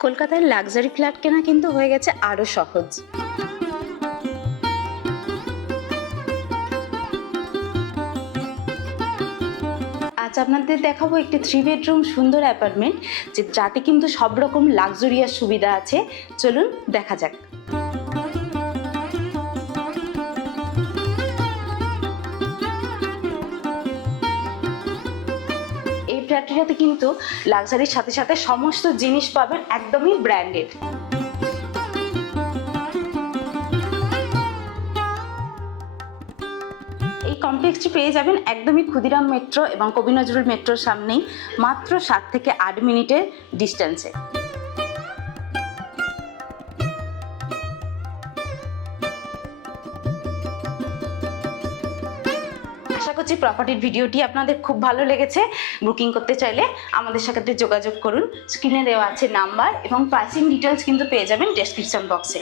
কলকাতায় luxury flat কেনা কিন্তু হয়ে গেছে আরো সহজ। আজ আপনাদের দেখাবো একটি 3 বেডরুম সুন্দর অ্যাপার্টমেন্ট, যাতে কিন্তু সব রকম লাক্সারিয়াস সুবিধা আছে। চলুন দেখা যাক। এই ফ্ল্যাটটিতে কিন্তু লাক্সারির সাথে সাথে সমস্ত জিনিস পাবেন একদমই ব্র্যান্ডেড। এই কমপ্লেক্সটি পেয়ে যাবেন একদমই ক্ষুদিরাম মেট্রো এবং কবি নজরুল মেট্রোর সামনেই, মাত্র 7 থেকে 8 মিনিটের ডিস্টেন্সে। আশা করছি প্রপার্টির ভিডিওটি আপনাদের খুব ভালো লেগেছে। বুকিং করতে চাইলে আমাদের সাথে যোগাযোগ করুন। স্ক্রিনে দেওয়া আছে নাম্বার এবং প্রাইসিং ডিটেলস কিন্তু পেয়ে যাবেন ডেসক্রিপশন বক্সে।